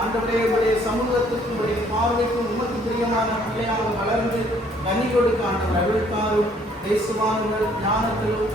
ஆண்டவரே, உடைய சமூகத்துக்கும் உடைய பார்வைக்கும் உமக்கு பிரியமான பிள்ளையாக வளர்ந்து கனி கொடுக்க ஆண்டவர் அருள்தாரும். தேசுவான்கள் ஞானத்திலும்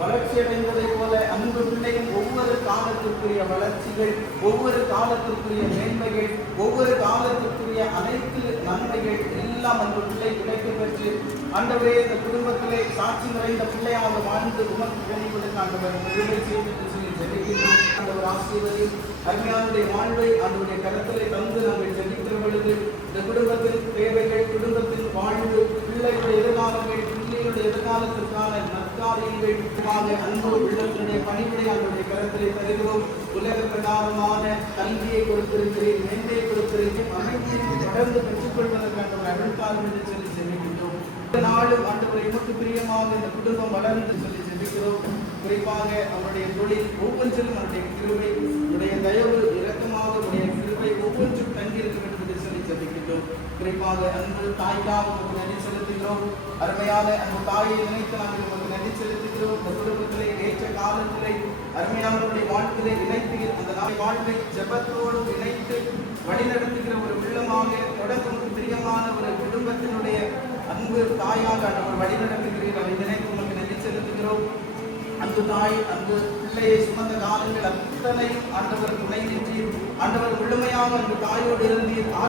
வளர்ச்சி அடைந்ததை போல அன்பு பிள்ளையும் ஒவ்வொரு காலத்திற்குரிய வளர்ச்சிகள், ஒவ்வொரு காலத்திற்குரிய மேன்மைகள், ஒவ்வொரு காலத்திற்குரிய அனைத்து நன்மைகள் எல்லாம் அன்பு பிள்ளை கிடைக்க பெற்று ஆண்டவரே இந்த குடும்பத்திலே சாட்சி நிறைந்த பிள்ளையாக வாழ்ந்து உமக்கு கனி கொடுக்க ஆண்டவர் பெருமை செய்து ஜெபிக்கின்றோம். ஆண்டவர் ஆசீர்வதி அருமையானுடைய வாழ்வை அவருடைய கருத்திலே தந்து நாங்கள் ஜெபிக்கிற பொழுது இந்த குடும்பத்தின் தேவைகள், குடும்பத்தின் வாழ்வு, பிள்ளைகளுடைய எதிர்காலங்கள், பிள்ளைகளுடைய எதிர்காலத்திற்கான நற்காரியங்கள் அன்பு உள்ளத்தினுடைய பணிவுடைய அவருடைய கருத்திலே தருகிறோம். உலக பிரகாரமான கல்வியை கொடுத்திருக்கிறேன், மேன்மையை கொடுத்திருக்கிறேன், அனைத்தையும் தொடர்ந்து பெற்றுக்கொள்வதற்கான அருள்காலம் என்று சொல்லி ஜெபிக்கின்றோம். நாளும் ஆண்டவரை உமக்கு பிரியமாக இந்த குடும்பம் வளர்ந்து சொல்லி ஜெபிக்கிறோம். குறிப்பாக அவருடைய தொழில் ஒவ்வொன்றிலும் அவருடைய கிருபை, உடைய தயவு இரக்கமாக உடைய கிருபை ஒவ்வொன்றும் தங்கியிருக்க வேண்டும் என்று சொல்லி ஜெபிக்கின்றோம். குறிப்பாக அன்பு தாய்க்காக உங்களுக்கு நன்றி செலுத்துகிறோம். அருமையான அன்பு தாயை நினைத்து நாங்கள் உங்களுக்கு நன்றி செலுத்துகிறோம். இந்த குடும்பத்திலே ஏற்ற காலத்திலே அருமையானவருடைய வாழ்க்கையை இணைத்து அந்த நாளை வாழ்வை ஜெபத்தோடு இணைத்து வழிநடத்துகிற ஒரு உள்ளமாக தொடர்ந்து பிரியமான ஒரு குடும்பத்தினுடைய அன்பு தாயாக அவர் வழிநடத்துகிறீர்கள். அதை நினைத்து உங்களுக்கு நன்றி செலுத்துகிறோம். அன்பு தாய், அன்பு பிள்ளையை சுமந்த காலங்கள் அத்தனையும் ஆண்டவர் துணை நின்றீர். ஆண்டவர் முழுமையாக அன்பு தாயோடு இருந்தீர்.